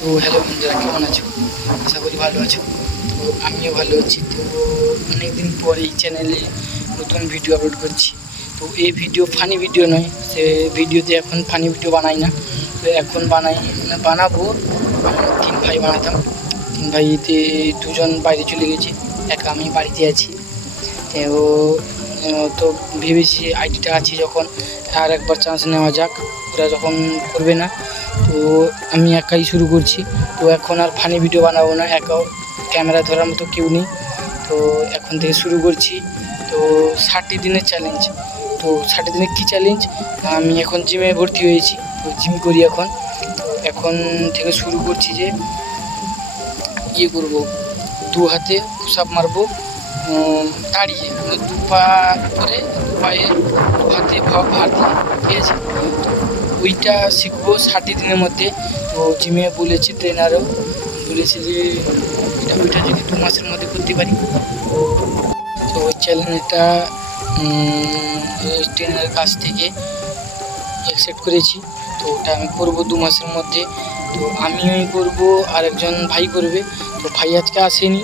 তো হ্যালো বন্ধুরা, কেমন আছো? আশা করি ভালো আছো। তো আমিও ভালো আছি। তো অনেকদিন পর এই চ্যানেলে নতুন ভিডিও আপলোড করছি। তো এই ভিডিও ফানি ভিডিও নয়, সে ভিডিওতে এখন ফানি ভিডিও বানাই না। তো এখন বানাবো। তিন ভাই বানাতাম, তিন ভাইতে দুজন বাইরে চলে গেছে, একা আমি বাড়িতে আছি। তো তো ভেবেছি আইডিটা আছে যখন আর একবার চান্স নেওয়া যাক, ওরা যখন করবে না তো আমি একাই শুরু করছি। তো এখন আর ফানি ভিডিও বানাবো না, একাও ক্যামেরা ধরার মতো কেউ নেই। তো এখন থেকে শুরু করছি। তো 60 দিনের চ্যালেঞ্জ। তো 60 দিনের কী চ্যালেঞ্জ? আমি এখন জিমে ভর্তি হয়েছি, তো জিম করি এখন। তো এখন থেকে শুরু করছি যে করবো, দু হাতে পুশ আপ মারবো দাঁড়িয়ে, মানে দু পা করে দু পায়ে দু হাতে ভার দিয়ে, ঠিক আছে? ওইটা শিখবো 60 দিনের মধ্যে। তো জিমে বলেছি, ট্রেনারও বলেছে যে ওইটা যদি 2 মাসের মধ্যে করতে পারি। তো ওই চ্যালেঞ্জটা ট্রেনারের কাছ থেকে অ্যাকসেপ্ট করেছি। তো ওটা আমি করবো 2 মাসের মধ্যে। তো আমিই করবো, আর একজন ভাই করবে। তো ভাই আজকে আসেনি,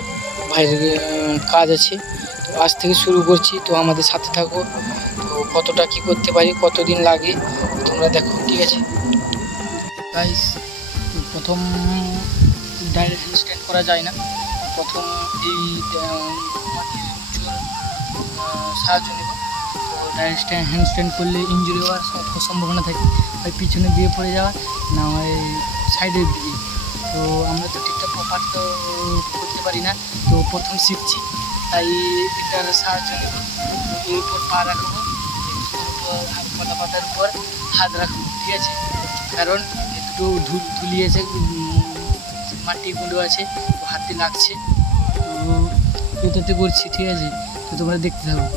ভাইয়ের কাজ আছে। তো আজ থেকে শুরু করছি, তো আমাদের সাথে থাকো। তো কতটা কী করতে পারি, কতদিন লাগে তোমরা দেখো, ঠিক আছে গাইস? প্রথম ডাইরেক্ট হ্যান্ডস্ট্যান্ড করা যায় না, প্রথম এই মাটির উঁচুর সাহায্য নেব। তো ডাইরেক্ট হ্যান্ডস্ট্যান্ড করলে ইঞ্জুরি হওয়ার সম্ভাবনা থাকে, হয় পিছনে দিয়ে পড়ে যাওয়া, না হয় সাইডের দিকে। তো আমরা তো ঠিকঠাক প্রপার তো করতে পারি না, তো প্রথম শিখছি, তাই এটার সাহায্য নেব। এর উপর পা রাখবো, পাতার উপর হাত রাখবো, ঠিক আছে? কারণ একটু ধুলি আছে, মাটি গুঁড়ো আছে, তো হাতে লাগছে। তো এটাতে করছি, ঠিক আছে? তো তোমরা দেখতে থাকো।